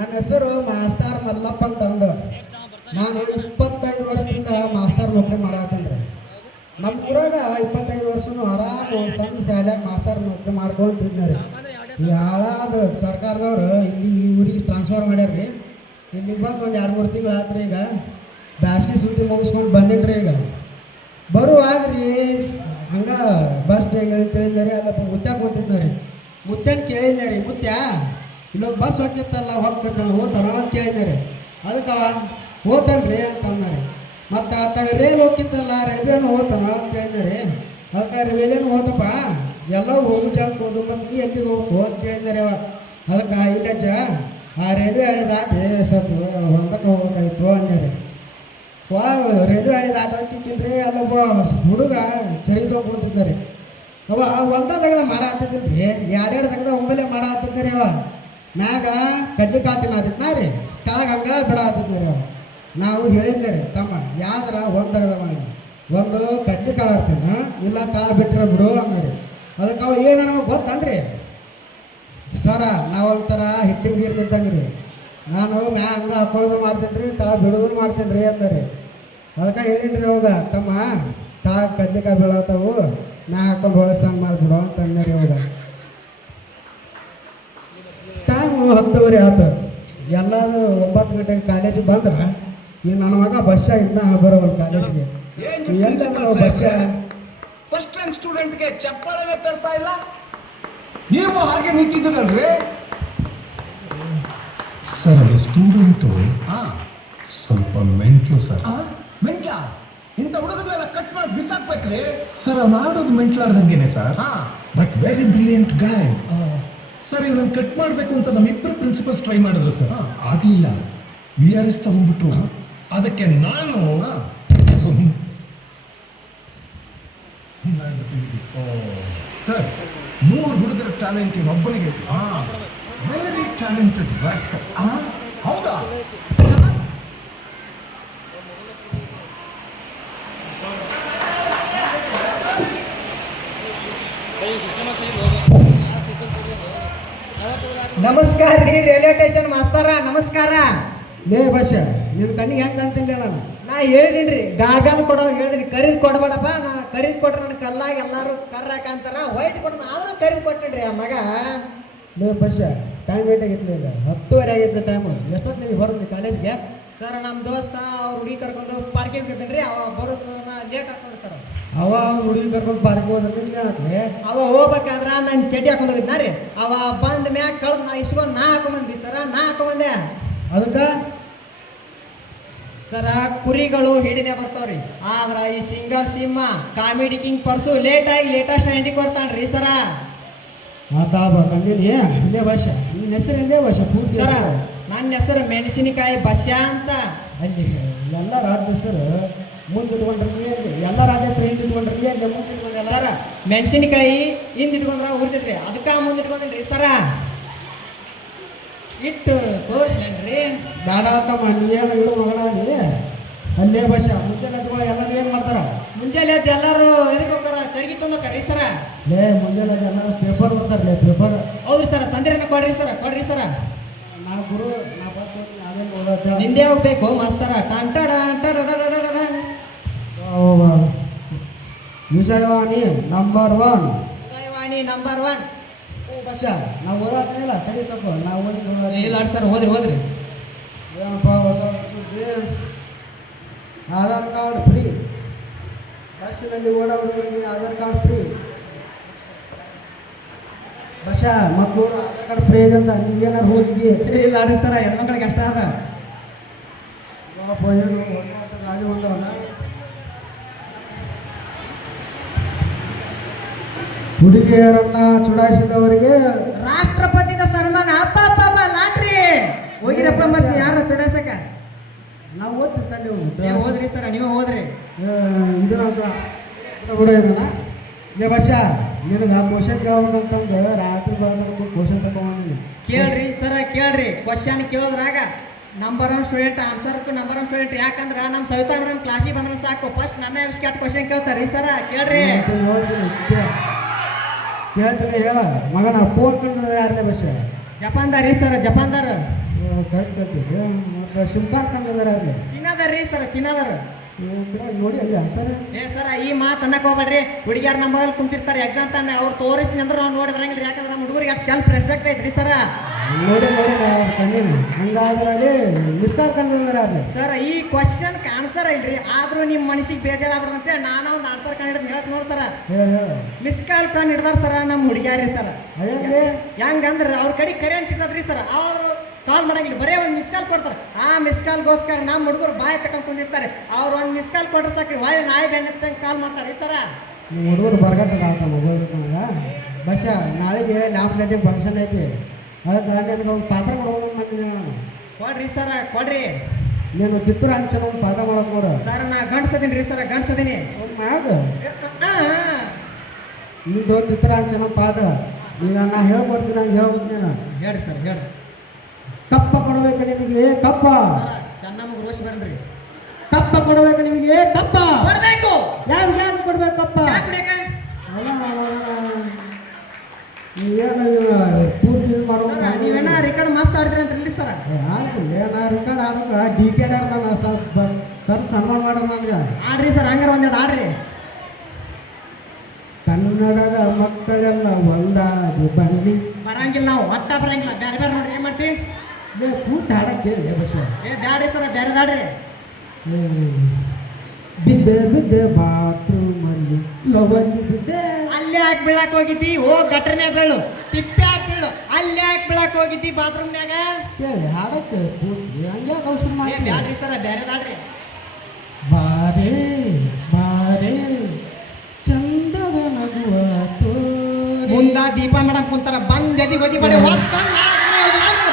ನನ್ನ ಹೆಸರು ಮಾಸ್ತಾರ್ ಮಲ್ಲಪ್ಪ ಅಂತಂದು. ನಾನು 25 ವರ್ಷದಿಂದ ಮಾಸ್ತಾರ್ ನೌಕರಿ ಮಾಡತ್ತೇನೆ. ನಮ್ಮ ಊರಾಗ 25 ವರ್ಷನೂ ಆರಾಮ ಸಣ್ಣ ಶಾಲ್ಯಾಗ ಮಾಸ್ತಾರ್ ನೌಕರಿ ಮಾಡ್ಕೊಂತಿದ್ದಾರೆ. ಯಾಳಾದ ಸರ್ಕಾರದವ್ರು ಇಲ್ಲಿ ಈ ಊರಿಗೆ ಟ್ರಾನ್ಸ್ಫರ್ ಮಾಡ್ಯಾರ ರೀ. ಇಲ್ಲಿಗೆ ಬಂದು ಒಂದು 2-3 ತಿಂಗಳು ಆತ್ರಿ. ಈಗ ಬ್ಯಾಸ್ಗೆ ಸೂಟಿ ಮುಗಿಸ್ಕೊಂಡು ಬಂದಿಟ್ರಿ. ಈಗ ಬರುವಾಗ ರೀ ಹಂಗೆ ಬಸ್ ಅಂತೇಳಿದಾರೆ. ಅಲ್ಲಪ್ಪ ಮುತ್ಯ ಕೂತಿದ್ದಾರೆ. ಮುತ್ಯನ ಕೇಳಿದ್ದಾರೆ, ಮುತ್ಯ ಇಲ್ಲೊಂದು ಬಸ್ ಹೋಗ್ತಿತ್ತಲ್ಲ ಹೋತಾನ ಅಂತ ಕೇಳಿದ್ದಾರೆ. ಅದಕ್ಕೆ ಹೋತನ್ರಿ ಅಂತ ಅಂದಾರೆ. ಮತ್ತು ಆತ ರೈಲ್ ಹೋಗ್ತಿತ್ತಲ್ಲ ರೈಲ್ವೇನು ಹೋತಾನ ಅಂತ ಕೇಳಿದ್ದಾರೆ. ಅದಕ್ಕೆ ರೈಲ್ವೇನು ಹೋದಪ್ಪ ಎಲ್ಲವೂ ಹೋಗು ಜಾಗಕ್ಕೆ ಹೋದು ಮತ್ತು ನೀ ಎಲ್ಲಿಗೆ ಹೋಗ್ಬೇಕು ಅಂತ ಕೇಳಿದ್ದಾರೆ. ಅದಕ್ಕೆ ಇಲ್ಲಜ್ಜ ಆ ರೈಲ್ವೆ ಹಳಿ ದಾಟಿ ಸ್ವಲ್ಪ ಹೊಂದಕ್ಕೆ ಹೋಗ್ಬೇಕಾಯ್ತು ಅಂದಾರೆ. ರೈಲ್ವೆ ಹಳಿ ದಾಟೋಕ್ಕಿಲ್ರಿ ಅಲ್ಲೊಬ್ಬ ಹುಡುಗ ಚರಿ ತೊಗೊಂತಿದ್ದಾರೆ. ಅವ ಒಂದಾದಾಗ ಮಾಡಾತಿದ್ದಿಲ್ಲ ರೀ, 2 ತಗದ ಒಮ್ಮೆಲೆ ಮಾಡಾತಿದ್ದಾರೆ. ಅವ ಮ್ಯಾಗ ಕಡ್ಲಿ ಕಾತಿನ ಆತಿತ್ತು ನಾ ರೀ, ಕೆಳಗೆ ಹಂಗೆ ಬಿಡ ಆತಿದ್ರಿ. ಅವ ನಾವು ಹೇಳಿದ್ದಾರೆ, ತಮ್ಮ ಯಾವ್ದಾರ ಒಂದು ತಗದ ಮಾಡಿ ಒಂದು ಕಡ್ಲಿ ಕಾಳು ಆಡ್ತೀನಿ, ಇಲ್ಲ ತಾ ಬಿಟ್ಟರೆ ಬಿಡು ಅನ್ನರಿ. ಅದಕ್ಕೆ ಅವ ಏನು ನಮಗೆ ಗೊತ್ತನ್ರಿ ಸರ, ನಾವೊಂಥರ ಹಿಟ್ಟಿನ ನೀರು ನಿಂತಂಗೆ ರೀ. ನಾನು ಮ್ಯಾಗ ಹಂಗೆ ಹಾಕೊಳ್ಳೋದು ಮಾಡ್ತೀನಿ ರೀ, ತಳ ಬಿಡೋದು ಮಾಡ್ತೀನಿ ರೀ ಅಂದರಿ. ಅದಕ್ಕೆ ಹೇಳಿನ್ರಿ ಅವಾಗ, ತಮ್ಮ ತಳ ಕಡ್ಲಿಕಾಯಿ ಬೀಳತ್ತಾವು ನಾ ಹಾಕೊಂಡು ಹೊಳಸಂಗೆ ಮಾಡಿಬಿಡು ಅಂತ ಅಂದರಿ. ಅವಾಗ ಟೈಮು 10:30 ಆಯ್ತು. ಎಲ್ಲಾದರೂ 9 ಗಂಟೆಗೆ ಕಾಲೇಜಿಗೆ ಬಂದ್ರೆ ಈಗ ನನ್ನ ಮಗ ಬಸ್ಸ ಇನ್ನೂ ಬರೋವಲ್ಲ ಕಾಲೇಜಿಗೆ. ಎಲ್ಲ ಬಸ್ಸ ಫಸ್ಟ್ ರ್ಯಾಂಕ್ ಸ್ಟೂಡೆಂಟ್ಗೆ ಚಪ್ಪಾಳೆ ತರ್ತಾ ಇಲ್ಲ, ನೀವು ಹಾಗೆ ನಿಂತಿದ್ದೀರಲ್ರಿ ಸರ್. ಅದು ಸ್ಟೂಡೆಂಟು ಸ್ವಲ್ಪ ಮೆಂಟ್ಲು ಸರ್. ಮೆಂಟ್ಲ ಇಂಥ ಹುಡುಗರನ್ನೆಲ್ಲ ಕಟ್ ಮಾಡಿ ಬಿಸಾಕ್ಬೇಕ್ರಿ ಸರ್. ಅವ್ನು ಆಡೋದು ಮೆಂಟ್ಲಾಡ್ದಂಗೆನೆ sir, but very brilliant guy sir. ಇವನನ್ನು ಕಟ್ ಮಾಡಬೇಕು ಅಂತ ನಮ್ಮಿಬ್ಬರು ಪ್ರಿನ್ಸಿಪಲ್ಸ್ ಟ್ರೈ ಮಾಡಿದ್ರು ಸರ್, ಆಗಲಿಲ್ಲ. VRS ತಗೊಂಡ್ಬಿಟ್ರು. ಅದಕ್ಕೆ ನಾನು ಸರ್ 3 ಹುಡುಗರ ಟ್ಯಾಲೆಂಟ್ ಇನ್ನೊಬ್ಬನಿಗೆ. Very talented rascal. ಹೌದಾ? ನಮಸ್ಕಾರ ರೀ ರೈಲ್ವೆ ಸ್ಟೇಷನ್ ಮಾಸ್ತಾರ, ನಮಸ್ಕಾರ. ಲೇ ಬಸ್ಸ ನಿನ್ನ ಕಣ್ಣಿಗೆ ಹೆಂಗೆ ಅಂತಿಲ್ಲ ನಾ ಹೇಳಿದೀನಿ ರೀ, ಗಾಗಲ್ ಕೊಡೋ ಹೇಳಿದೀನಿ, ಕರಿದು ಕೊಡಬೇಡಪ್ಪ. ನಾ ಕರಿದು ಕೊಟ್ರೆ ನನ್ನ ಕಲ್ಲಾಗ ಎಲ್ಲರೂ ಕರ್ರಾಕಂತಾರ, ವೈಟ್ ಕೊಡೋದು ಆದರೂ ಕರಿದು ಕೊಟ್ಟೇನ್ರಿ ಆ ಮಗ. ಲೇ ಬಸ್ಸ ಟೈಮ್ ವೇಟ್ ಆಗಿತ್ತು. ಈಗ 10:30 ಆಗಿತ್ತು ಟೈಮು. ಎಷ್ಟೊತ್ತಿಗೆ ಬರೋದು ಕಾಲೇಜ್ಗೆ? ಸರ್ ನಮ್ಮ ದೋಸ್ತ ಅವ್ರ ಹುಡುಗಿ ಕರ್ಕೊಂಡು ಪಾರ್ಕಿಂಗ್ ಹೋಗಿದ್ದೀನಿ ರೀ. ಅವ ಬರೋದು ಲೇಟ್ ಆಗ್ತದೆ ಸರ್. ಅವ ಹುಡುಗಿ ಕರ್ಕೊಂಡು ಪಾರ್ಕಿಗೆ ಹೋದ್ರೆ ನಿಮ್ಗೆ ಏನಾಗ್ತದೆ? ಅವ ಹೋಗ್ಬೇಕಾದ್ರೆ ನಾನು ಚಡ್ಡಿ ಹಾಕೊಂಡು ಹೋಗಿದ್ನ ರೀ. ಅವ ಬಂದ ಮ್ಯಾಗ ಕಳ್ದು ನಾ ಇಸ್ಕೊಂಡು ನಾ ಹಾಕೊಂಬಂದ್ರಿ ಸರ, ನಾ ಹಾಕೊಂಬಂದೆ. ಅದಕ್ಕೆ ಸರ ಕುರಿಗಳು ಹಿಡಿನೇ ಬರ್ತಾವ್ರಿ, ಆದ್ರೆ ಈ ಸಿಂಗಲ್ ಸಿಂಹ ಕಾಮಿಡಿ ಕಿಂಗ್ ಪರ್ಸು ಲೇಟೆಸ್ಟ್ ಎಂಟ್ರಿ ಕೊಡ್ತಾನ್ರಿ ಸರ. ಕಂದಿನಿ. ಇಲ್ಲೇ ಭಾಷ ನಿನ್ನ ಹೆಸರು ಇಲ್ಲೇ ಭಾಷ ಪೂರ್ತಿ ಸರ? ನನ್ನ ಹೆಸರು ಮೆಣಸಿನಕಾಯಿ ಬಸ್ಯ ಅಂತ. ಅಲ್ಲಿ ಎಲ್ಲ ರಾಡ್ ಹೆಸರು ಮುಂದೆ ಇಟ್ಕೊಂಡ್ರೆ ನೀರಲ್ಲಿ, ಎಲ್ಲ ರಾಡ್ ಹೆಸರು ಹಿಂದೆ ಇಟ್ಕೊಂಡ್ರೆ ನೀರಲ್ಲಿ ಮುಂದೆ ಇಟ್ಕೊಂಡ್ರೆ ಸರ ಮೆಣಸಿನಕಾಯಿ ಹಿಂದೆ ಇಟ್ಕೊಂಡ್ರ ಉರಿತೈತ್ರಿ, ಅದಕ್ಕೆ ಮುಂದೆ ಇಟ್ಕೊಂಡ್ರಿ ಸರ. ಇಟ್ಟು ತೋರಿಸ್ಲೇನ್ರಿ? ಬೇಡ ತಮ್ಮ, ನೀವೇನು ಇಡು ಮಗನಾದಿ. ಅಲ್ಲೇ ಭಾಷ ಮುಂಜಾನೆ ಹತ್ಕೊಳ್ಳೋ ಎಲ್ಲರೂ ಏನು ಮಾಡ್ತಾರ? ಮುಂಜಾನೆ ಎದ್ದು ಎಲ್ಲರೂ ಇದಕ್ಕೆ ಹೋಗ್ತಾರ, ಚರ್ಗಿ ತಂದೋಕ್ರಿ ಸರ. ಲೇ ಮುಂಜಾನೆ ಎಲ್ಲರೂ ಪೇಪರ್ ಓದ್ತಾರಲೇ ಪೇಪರ್. ಹೌದ್ರಿ ಸರ, ತಂದಿರನ್ನ ಕೊಡ್ರಿ ಸರ, ಕೊಡ್ರಿ ಸರ. ನಾ ಗುರು ನಾ ಬಸ್ ನಾವೇನು ಓದೋದ ನಿಂದೆ ಹೋಗ್ಬೇಕು ಮಾಸ್ತರ. ವಿಜಯವಾಣಿ ನಂಬರ್ 1. ಉದಯವಾಣಿ ನಂಬರ್ 1. ಭಾಷ ನಾವು ಓದಾತನಿಲ್ಲ ತಡಿ ಸ್ವಲ್ಪ ನಾವು ಇಲ್ಲ ಸರ್, ಹೋದ್ರಿ ಏನಪ್ಪ ಹೊಸ ಸುದ್ದಿ? Aadhaar card free. ಬಸ್ಸಿನಲ್ಲಿ ಓಡೋರಿಗೆ ಆಧಾರ್ ಕಾರ್ಡ್ ಫ್ರೀ. ಬಸ ಮತ್ತು ಆಧಾರ್ ಕಾರ್ಡ್ ಫ್ರೀ ಇದೆ ಅಂತ ನೀವೇನಾರು ಹೋಗಿದ್ದಿ? ಇಲ್ಲ ರೀ ಸರ, ಹೆಣ್ಮಕ್ಳಿಗೆ ಅಷ್ಟ ಅದ. ಏನು ಹೊಸ ಗಾಡಿ ಬಂದವಲ್ಲ. ಹುಡುಗಿಯರನ್ನ ಚುಡಾಯಿಸಿದವರಿಗೆ ರಾಷ್ಟ್ರಪತಿದ ಸನ್ಮಾನ. ಅಪ್ಪ ಲಾಟ್ರಿ ಹೋಗಿರಪ್ಪ. ಮತ್ತೆ ಯಾರ ಚುಡಾಯಿಸಕ? ನಾವು ಓದ್ತಿರ್ತಾನೆ. ಹೋದ್ರಿ ಸರ, ನೀವು ಹೋದ್ರಿ. ಇದನ್ನ ಬಿಡ ಇದನ್ನ. ಲೇ ಬಸ ನಿನಗೆ ಆ ಕ್ವಶನ್ ಕೇಳ್ಬೇಕಂತಂದು ರಾತ್ರಿ ಬೆಳಗ್ಗೆ ಕ್ವಶನ್ ತಗೊಂಡಿನಿ. ಕೇಳ್ರಿ ಸರ, ಕೇಳ್ರಿ. ಕ್ವಶನ್ ಕೇಳೋದ್ರಾಗ ನಂಬರ್ 1 ಸ್ಟೂಡೆಂಟ್ ಆನ್ಸರ್ಕು ನಂಬರ್ 1 ಸ್ಟೂಡೆಂಟ್. ಯಾಕಂದ್ರೆ ನಮ್ಮ ಸವಿತಾ ಮೇಡಮ್ ಕ್ಲಾಸಿಗೆ ಬಂದ್ರೆ ಸಾಕು, ಫಸ್ಟ್ ನನ್ನ ಕೆಟ್ಟ ಕ್ವಶನ್ ಕೇಳ್ತಾರ್ರಿ ಸರ. ಕೇಳ್ರಿ. ಕೇಳ್ತೀನಿ ಹೇಳ ಮಗನ ಫೋನ್ ಕಂಡ್ರೆ ಯಾರನೇ ಬಸ್? ಜಪಾನ್ದಾರ್ ರೀ ಸರ, ಜಪಾನ್ದಾರ್. ಕರೆಕ್ಟ್ ಹೇಳ್ತೀವಿ ಮತ್ತು ಶಿಲ್ಪಾನ್ ಕಂಗದಾರ ಅಲ್ಲಿ ಚಿನ್ನದಾರ ರೀ ಸರ್ ಚಿನ್ನದಾರ ನೋಡಿ ಅಲ್ಲಿ ಸರ್ ಏ ಸರ ಈ ಮಾತು ಅನ್ನಕ್ಕೆ ಹೋಗ್ಬೇಡ್ರಿ ಹುಡುಗಿಯಾರ ನಮ್ಮ ಬಗಲ್ ಕುಂತಿರ್ತಾರೆ ಎಕ್ಸಾಮ್ ಟೈಮ್ ಅವ್ರು ತೋರಿಸ್ತೀನಿ ಅಂದ್ರೆ ನಾವು ನೋಡಿ ಬರಂಗಿಲ್ಲ ಯಾಕಂದ್ರೆ ನಮ್ಮ ಹುಡುಗರಿಗೆ ಅಷ್ಟು ಸೆಲ್ಫ್ ರೆಸ್ಪೆಕ್ಟ್ ಐತ್ರಿ ಸರ ನೋಡಿ ಕಂಡಿನ ಹಂಗಾದ್ರೆ ಅಲ್ಲಿ ಮಿಸ್ ಕಾಲ್ ಕಂಗದಾರ ಅಲ್ಲಿ ಸರ್ ಈ ಕ್ವಶನ್ ಆನ್ಸರ್ ಇಲ್ರಿ ಆದ್ರೂ ನಿಮ್ಮ ಮನಸ್ಸಿಗೆ ಬೇಜಾರಾಗ್ಬಿಡಂತೆ ನಾನು ಒಂದು ಆನ್ಸರ್ ಕಂಡು ಹಿಡಿದು ಹೇಳಕ್ ನೋಡಿ ಸರ ಹೇಳ ಮಿಸ್ ಕಾಲ್ ಕಂಡು ಹಿಡ್ದಾರ ಸರ ನಮ್ಮ ಹುಡುಗಿಯಾರಿ ಸರ ಅದೇ ಹೆಂಗಂದ್ರೆ ಅವ್ರ ಕಡೆ ಕರೆಂಟ್ ಸಿಗ್ತದ್ರಿ ಸರ್ ಅವ್ರು ಕಾಲ್ ಮಾಡಂಗಿಲ್ಲ ಬರೀ ಒಂದು ಮಿಸ್ ಕಾಲ್ ಕೊಡ್ತಾರೆ ಆ ಮಿಸ್ ಕಾಲ್ಗೋಸ್ಕರ ನಮ್ಮ ಹುಡುಗರು ಬಾಯಿ ತಗೊಂಡು ಕುಂದಿರ್ತಾರೆ ಅವ್ರು ಒಂದು ಮಿಸ್ ಕಾಲ್ ಕೊಟ್ರೆ ಸಾಕ್ರಿ ವಾಯು ನಾಯಿ ಬೆನ್ನತ್ತಂಗೆ ಕಾಲ್ ಮಾಡ್ತಾರೆ ಸರ ನಿಮ್ಮ ಹುಡುಗರು ಬರ್ಗಟ್ಟ ಆತ ಮೊಬೈಲ್ ನನಗೆ ಬಸ್ ನಾಳೆಗೆ ಲ್ಯಾಂಪ್ ಲೈಟಿಂಗ್ ಫಂಕ್ಷನ್ ಐತಿ ಅದಕ್ಕೆ ನನಗೆ ಒಂದು ಪಾತ್ರ ಕೊಡ್ಬೋದು ಮಾಡಿದ್ದೀನಿ ನಾನು ಕೊಡ್ರಿ ಸರ ಕೊಡ್ರಿ ನೀನು ಕಿತ್ತೂರು ಅಂಚನ ಒಂದು ಪಾಠ ಮಾಡೋಕೆ ನೋಡು ಸರ್ ನಾ ಗಂಡ್ಸದೀನಿ ರೀ ಸರ ಗಂಡ್ಸದೀನಿ ಮ್ಯಾಗ ನಿಂದು ಕಿತ್ತೂರು ಅಂಚನ ಪಾಠ ಈಗ ನಾ ಹೇಳ್ಕೊಡ್ತೀನಿ ಹಂಗೆ ಹೇಳ್ಬೇಕು ನೀನು ಹೇಳ್ರಿ ಸರ್ ಹೇಳ್ರಿ ಕಪ್ಪ ಕೊಡಬೇಕು ನಿಮಗೆ ಕಪ್ಪ ಚೆನ್ನಮ್ಮಗೆ ರೋಷ್ ಬರ್ರಿ ಕಪ್ಪ ಕೊಡಬೇಕು ನಿಮಗೆ ಕಪ್ಪ ಕೊಡ್ಬೇಕು ಯಾರು ಕೊಡ್ಬೇಕು ಕಪ್ಪ ಕುಡಿಯಕ್ಕೆ ಏನು ಪೂರ್ತಿ ಇದು ಮಾಡೋ ನೀವೇನ ರೆಕಾರ್ಡ್ ಮಸ್ತ್ ಆಡಿದ್ರಿ ಅಂತ ಇಲ್ಲಿ ಸರ ಆಡ್ತಿಲ್ಲ ನಾ ರೆಕಾರ್ಡ್ ಆಡೋಕೆ ಡಿ ಕೆ ಆರ್ ನಾನು ಸ್ವಲ್ಪ ಕರೆದು ಸನ್ಮಾನ ಮಾಡ್ರಿ ನನಗೆ ಆಡ್ರಿ ಸರ್ ಹಂಗಾರ ಒಂದೆರಡು ಆಡ್ರಿ ಕನ್ನಡದ ಮಕ್ಕಳೆಲ್ಲ ಒಂದಾಗಿ ಬನ್ನಿ ಬರಂಗಿಲ್ಲ ನಾವು ಒಟ್ಟ ಬರಂಗಿಲ್ಲ ಬೇರೆ ಬೇರೆ ನೋಡ್ರಿ ಏನು ಮಾಡ್ತಿ ಪೂರ್ತಿ ಹಾಡಕ್ಕೆ ಕೇಳಿ ಬಸ್ ಏ ಬ್ಯಾಡ್ರಿ ಸರ ಬೇರೆ ದಾಡ್ರಿ ಬಿದ್ದೆ ಬಾತ್ರೂಮಲ್ಲಿ ಲವಲ್ಲಿ ಬಿದ್ದೆ ಅಲ್ಲಿ ಯಾಕೆ ಬೀಳಕ್ ಹೋಗಿದ್ದಿ ಓ ಗಟ್ರನ್ಯಾಗ ಬೀಳು ತಿಪ್ಪೆ ಹಾಕಿ ಬೀಳು ಅಲ್ಲಿ ಯಾಕೆ ಬೀಳಕ್ ಹೋಗಿದ್ದಿ ಬಾತ್ರೂಮ್ನ್ಯಾಗ ಕೇಳಿ ಹಾಡಕ್ಕೆ ಪೂರ್ತಿ ಹಂಗೆ ಅವಸರ ಏ ಮಾಡಿ ಬ್ಯಾಡ್ರಿ ಸರ ಬೇರೆ ದಾಡ್ರಿ ಬಾರೇ ಬಾರೇ ಚಂದದ ನಗುವ ತೋರೆ ಮುಂದ ದೀಪ ಮೇಡಮ್ ಕುಂತಾರ ಬಂದ್ ಎದಿ ಒದಿ ಬಡಿ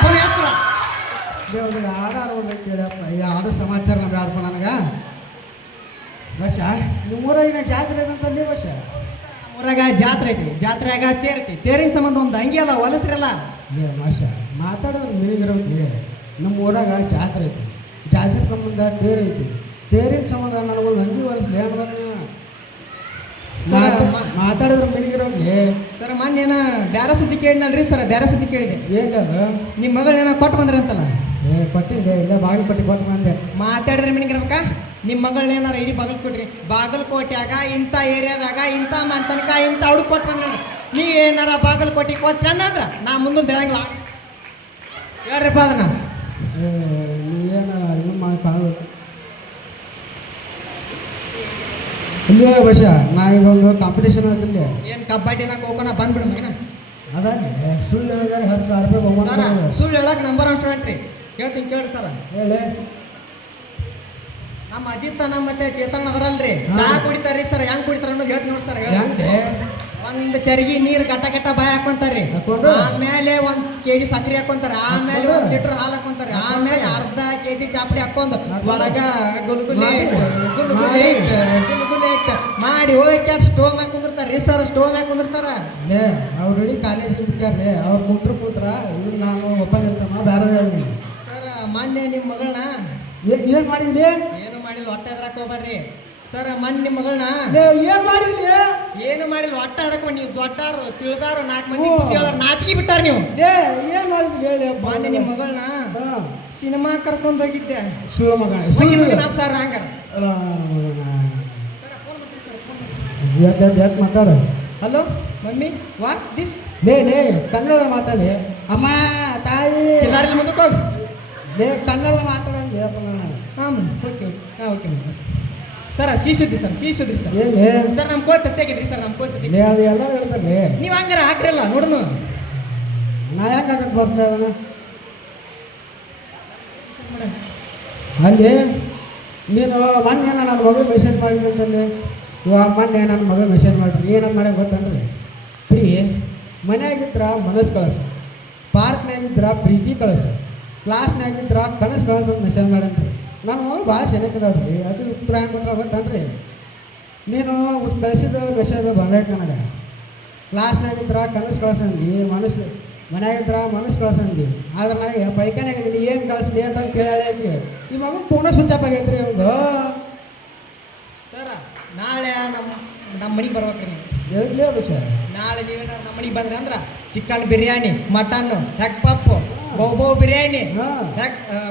ಬರೀ ಹತ್ರ ದೇವ್ರಿಗೆ ಹಾಡಾರು ಕೇಳಪ್ಪ ಈ ಹಾಡು ಸಮಾಚಾರ ಬ್ಯಾಡಪ್ಪ ನನಗೆ ಬಸ ನಿಮ್ಮೂರಾಗಿನ ಜಾತ್ರೆ ಏನಂತಂದಿ ಬಸ ಊರಾಗ ಜಾತ್ರೆ ಐತಿ ಜಾತ್ರೆಯಾಗ ತೇರ್ತಿ ತೇರಿನ ಸಂಬಂಧ ಒಂದು ಹಂಗೆ ಅಲ್ಲ ಹೊಲಸ್ರಲ್ಲ ಏ ಮಾಷ ಮಾತಾಡೋದು ನಿನಗಿರೋದ್ರಿ ನಮ್ಮ ಊರಾಗ ಜಾತ್ರೆ ಐತಿ ಜಾತ್ರೆ ಸಂಬಂಧ ತೇರು ಐತಿ ತೇರಿನ ಸಂಬಂಧ ನನಗೊಂದು ಹಂಗಿ ಹೊಲಿಸ್ಲಿ ಏನು ಬಂದ ಮಾತಾಡಿದ್ರೆ ಮಿನಿಗಿರೋದ್ಲಿ ಸರ್ ಮೊನ್ನೆ ಏನ ಬ್ಯಾರ ಸುದ್ದಿ ಕೇಳಿದ್ನಲ್ರಿ ಸರ್ ಬ್ಯಾರ ಸುದ್ದಿ ಕೇಳಿದೆ ಏನದು ನಿಮ್ಮ ಮಗಳೇನ ಕೊಟ್ಟು ಬಂದ್ರಿ ಅಂತಲ್ಲ ಏ ಕೊಟ್ಟಿದ್ದೆ ಇಲ್ಲ ಬಾಗಲಕೋಟೆ ಕೊಟ್ಟು ಬಂದೆ ಮಾತಾಡಿದ್ರೆ ಮಿನಿಗಿರ್ಬೇಕಾ ನಿಮ್ಮ ಮಗಳೇನಾರ ಇಡೀ ಬಾಗಲಕೋಟೆ ಬಾಗಲಕೋಟೆಯಾಗ ಇಂಥ ಏರಿಯಾದಾಗ ಇಂಥ ತನಕ ಇಂಥ ಹುಡುಗ ಕೊಟ್ಟು ಬಂದ್ರಿ ನೀ ಏನಾರ ಬಾಗಲಕೋಟೆ ಕೊಟ್ರಿ ಅಂದ್ರ ನಾ ಮುಂದೆ ಹೇಳಂಗಿಲ್ಲ ಹೇಳ್ರಿಪ್ಪ ಅದನ್ನ ನೀ ಏನು ಇದು ಮಾಡಿ ಇಲ್ಲೇ ಬಸ ನಾ ಈಗ ಒಂದು ಕಾಂಪಿಟೇಷನ್ ಆಗ್ತಿಲ್ಲ ಏನು ಕಬಡ್ಡಿನಾಗ ಹೋಗೋಣ ಬಂದ್ಬಿಡು ಮಗನ ಅದಾನೆ ಸುಳ್ಳು ಹೇಳಿದಾರೆ 10,000 ರೂಪಾಯಿ ಸರ ಬಹುಮಾನ ಸುಳ್ಳು ಹೇಳಕ್ ನಂಬರ್ ಒನ್ ಸ್ಟೂಡೆಂಟ್ ರೀ ಹೇಳ್ತೀನಿ ಕೇಳಿ ಸರ ಹೇಳಿ ನಮ್ಮ ಅಜಿತ್ ನಮ್ಮ ಮತ್ತೆ ಚೇತನ್ ಅದರಲ್ರಿ ಚಾ ಕುಡಿತಾರ್ರಿ ಸರ್ ಹೆಂಗ್ ಕುಡಿತಾರ ಅನ್ನೋದು ಹೇಳ್ತೀನಿ ನೋಡಿ ಸರ್ ಹೆಂಗೆ ಒಂದು ಚರಿಗೆ ನೀರು ಗಟ್ಟ ಬಾಯಿ ಹಾಕೊಂತಾರ್ರಿ ಹಾಕೊಂಡು? ಆಮೇಲೆ 1 kg ಸಕ್ಕರೆ ಹಾಕೊಂತಾರ ಆಮೇಲೆ 1 ಲೀಟರ್ ಹಾಲು ಹಾಕೊಂತಾರ ಆಮೇಲೆ ಅರ್ಧ kg ಚಾಪಡಿ ಹಾಕೊಂಡು ಒಳಗ ಗುಲ್ಗುಲೇಟ್ ಮಾಡಿ ಹೋಗಿ ಕ್ಯಾಟ್ ಸ್ಟೋವ್ ಮ್ಯಾಗ ಕುಂದಿರ್ತಾರ್ರಿ ಸರ್ ಸ್ಟೋವ್ ಮ್ಯಾಗ ಕುಂದಿರ್ತಾರ ಲೇ ಅವ್ರು ಇಡೀ ಕಾಲೇಜಿಗೆ ಬಿಟ್ಟಾರ್ರಿ ಅವ್ರು ಕುಂತ್ರ ಇದು ನಾನು ಒಬ್ಬ ಹೇಳ್ತಾನ ಬೇರೆ ಹೇಳಿ ಸರ್ ಮೊನ್ನೆ ನಿಮ್ಮ ಮಗಳನ್ನ ಏನು ಮಾಡಿದ್ಲಿ ಏನು ಮಾಡಿಲ್ಲ ಹೊಟ್ಟೆ ಎದ್ರಾಕ್ ಹೋಗ್ಬೇಡ್ರಿ ಸರ್ ಮೊನ್ನೆ ನಿಮ್ಮ ಮಗಳನ್ನ ಏನು ಮಾಡಿದ್ಲಿ ಏನು ಮಾಡಿಲ್ಲ ಹೊಟ್ಟೆ ಎದ್ರಾಕ ನೀವು ದೊಡ್ಡಾರು ತಿಳಿದಾರು 4 ಮಂದಿ ಹೇಳೋರು ನಾಚಿಕೆ ಬಿಟ್ಟಾರ ನೀವು ಲೇ ಏನು ಮಾಡಿದ್ಲಿ ಹೇಳಿ ಮೊನ್ನೆ ನಿಮ್ಮ ಮಗಳನ್ನ ಸಿನಿಮಾ ಕರ್ಕೊಂಡು ಹೋಗಿದ್ದೆ ಸುಳ್ಳು ಮಗ ಸರ್ ಹಂಗಾರ ಎದ್ದು ಮಾತಾಡು ಹಲೋ ಮಮ್ಮಿ ವಾಟ್ ದಿಸ್ ಲೇ ಕನ್ನಡ ಮಾತಾಡಿ ಅಮ್ಮ ತಾಯಿ ಚಿಲ್ಲಾರಿ ಮುಂದಕ್ಕೆ ಹೋಗಿ ಲೇ ಕನ್ನಡ ಮಾತಾಡಂడి ಹಾಂ ಓಕೆ ಹಾಂ ಓಕೆ ಸರ್ ಸಿಹಿ ಸುದ್ದಿ ಸರ್ ಹೇಳಿ ಸರ್ ನಮ್ಮ ಕೋಟ್ ತೆಗಿದ್ರಿ ಸರ್ ನಮ್ಮ ಕೋಟ್ ಲೇ ಅದು ಎಲ್ಲ ಹೇಳ್ತಾರೆ ನೀವು ಹಂಗಾರ ಹಾಕ್ರಲ್ಲ ನೋಡೋಣ ನಾ ಯಾಕೆ ಹಾಕಕ್ಕೆ ಬರ್ತಾ ಇದ್ದಾನೆ ಅಲ್ಲಿ ನೀನು ಮೊನ್ನೆ ನನ್ನ ಮಗಳು ಮೆಸೇಜ್ ಮಾಡಿದ್ವಿ ಅಂತಂದು ಇವಾಗ ಮೊನ್ನೆ ನನ್ನ ಮಗಳು ಮೆಸೇಜ್ ಮಾಡಿರಿ ಏನಂತ ಮಾಡಿ ಗೊತ್ತಂದ್ರಿ ಪ್ರೀ ಮನೆಯಾಗಿದ್ರ ಮನಸ್ಸು ಕಳಿಸು ಪಾರ್ಕ್ನಾಗಿದ್ರ ಪ್ರೀತಿ ಕಳಿಸು ಕ್ಲಾಸ್ನಾಗಿದ್ರ ಕನಸು ಕಳಿಸು ಅಂತ ಮೆಸೇಜ್ ಮಾಡಂತ್ರಿ ನನ್ನ ಮಗಳು ಭಾಳ ಚೆನ್ನಾಗಿದ್ದಾಳ್ರಿ ಅದು ಉತ್ತರ ಹೆಂಗೆ ಕೊಟ್ರೆ ಗೊತ್ತಂದ್ರಿ ನೀನು ಕಳಿಸಿದ ಮೆಸೇಜ್ ಬಂದೈತೆ ನನಗೆ ಕ್ಲಾಸ್ನಾಗಿದ್ರ ಕನಸು ಕಳ್ಸಂದು ಮನಸ್ಸು ಮನೆಯಾಗಿದ್ರ ಮನಸ್ಸು ಕಳ್ಸಂದು ಆದ್ರೆ ನಾ ಪೈಖಾನ್ಯಾಗ ನೀನು ಏನು ಕಳಿಸ್ಲಿ ಅಂತ ಕೇಳಿ ಈ ಮಗು ಪೂರ್ಣ ಸ್ವಿಚ್ ಆಫ್ ಆಗೈತ್ರಿ ಒಂದು ಸರ ನಾಳೆ ನಮ್ಮ ಮನೆಗೆ ಬರ್ಬೇಕ್ರಿ ನೀವು ಎಲ್ಲಿ ವಿಷಯ ನಾಳೆ ನೀವೇನಾರು ನಮ್ಮ ಮನೆಗೆ ಬಂದ್ರೆ ಅಂದ್ರೆ ಚಿಕನ್ ಬಿರಿಯಾನಿ ಮಟನ್ನು ಹೆಕ್ ಪಪ್ಪು ಗೋಬೋ ಬಿರಿಯಾನಿ ಹಾ.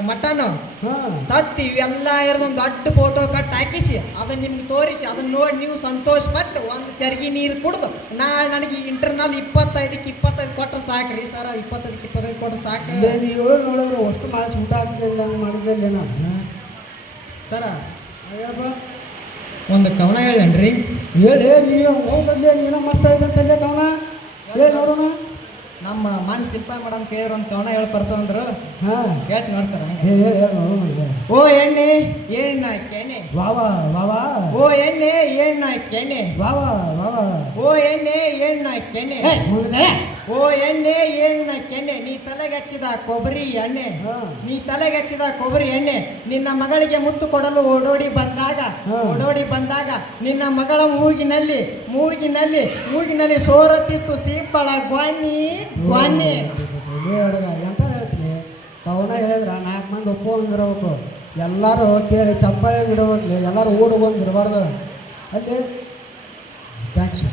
ಮಟನ್ ಹಾಂ ತತ್ತಿ ಇವೆಲ್ಲ ಇರೋದೊಂದು ದೊಡ್ಡ ಫೋಟೋ ಕಟ್ ಹಾಕಿಸಿ ಅದನ್ನ ನಿಮ್ಗೆ ತೋರಿಸಿ ಅದನ್ನ ನೋಡಿ ನೀವು ಸಂತೋಷ ಪಟ್ಟು ಒಂದು ಚರ್ಗಿ ನೀರು ಕುಡ್ದು ನನಗೆ ಇಂಟರ್ನಲ್ 25ಕ್ಕೆ 25 ಕೊಟ್ಟರೆ ಸಾಕ್ರಿ ಸರ 25ಕ್ಕೆ 25 ಕೊಟ್ಟರೆ ಸಾಕು ಇಲ್ಲೇ ನೀವು ನೋಡಿದ್ರೆ ಅಷ್ಟು ಮಾಡಿಸಿ ಊಟ ಹಾಕಿದ್ದೆ ಹಂಗೆ ಮಾಡಿದ್ದೆ ನಾನು ಸರ ಅಯ್ಯಪ್ಪ ಒಂದು ಕವನ ಹೇಳೇನ್ರಿ ಹೇಳಿ ನೀವು ಹೋಗಲ್ಲೇ ನೀನು ಮಸ್ತ್ ಆಯ್ತಂತಲ್ಲೇ ಕವನ ಹೇಳಿ ನೋಡೋಣ ನಮ್ಮ ಮನ್ ಶಿಲ್ಪ ಮೇಡಮ್ ಕೇಳಿದ್ರು ಒಂದು ಕವನ ಹೇಳಿ ಪರ್ಸ ಅಂದ್ರು ಹಾಂ ಹೇಳ್ತಿ ನೋಡಿ ಸರ್ ಹೇಳಿ ಹೇಳಿ ನೋಡೋಣ ಓ ಎಣ್ಣೆ ಏಣ್ಣ ಕೆನೆ ವಾವಾ ವಾವಾ ಓ ಎಣ್ಣೆ ಏಣ್ಣ ಕೆನೆ ವಾವಾ ವಾವಾ ಓ ಎಣ್ಣೆ ಏಣ್ಣ ಕೆನೆ ಮುಂದೆ ಓ ಎಣ್ಣೆ ಏಣ್ಣ ಕೆನೆ ನೀ ತಲೆಗಚ್ಚಿದ ಕೊಬ್ಬರಿ ಎಣ್ಣೆ ಹಾ. ನೀ ತಲೆಗಚ್ಚಿದ ಕೊಬ್ಬರಿ ಎಣ್ಣೆ ನಿನ್ನ ಮಗಳಿಗೆ ಮುತ್ತು ಕೊಡಲು ಓಡೋಡಿ ಬಂದಾಗ ಹಾ. ನಿನ್ನ ಮಗಳ ಮೂಗಿನಲ್ಲಿ ಸೋರತ್ತಿತ್ತು ಸಿಂಬಳ ಗ್ವಾನಿ ಹುಡುಗ ಎಂತ ಹೇಳ್ತೀನಿ ಕವನ ಹೇಳಿದ್ರೆ 4 ಮಂದಿ ಒಪ್ಪುವಂಗಿರ್ಬೇಕು ಎಲ್ಲರೂ ಕೇಳಿ ಚಪ್ಪಾಳೆ ಬಿಡಬೇಕು ಎಲ್ಲರೂ ಓಡುವಂಗಿರಬಾರ್ದು ಅಲ್ಲಿ ಥ್ಯಾಂಕ್ಸ್